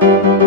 Música